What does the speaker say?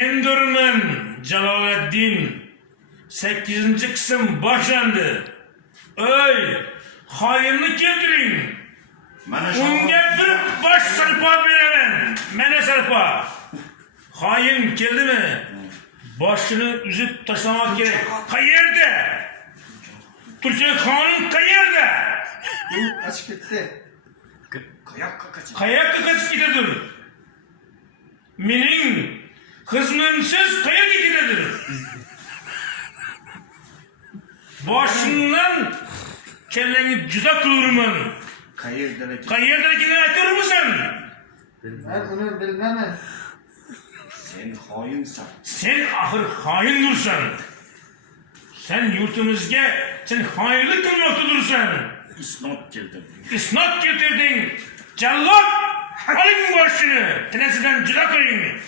Endurman Jaloliddin 8. kısım başlandı. Ey hainlik keltiring. Unga bir bosh sarpa beraman. Mana sarpa. Hain keldimi? Boshini uzib tashlamoq kerak. Qayerda? Turkman xonim qayerda? Kaçıp gitti. Qayoqqa qochib ketadir? Mening xizmatimsiz qayerga ketadir? Boshimdan kellangni juda qilaverman. Qayerdaligini ayturmisan? Ben onu bilmem. Sen hainsan. Sen axir xoindursan. Sen yurtimizga sen xoinlik qilmoqdadursan. Isnot keltirding. Jallod, oling boshini, tanasidan juda qiling.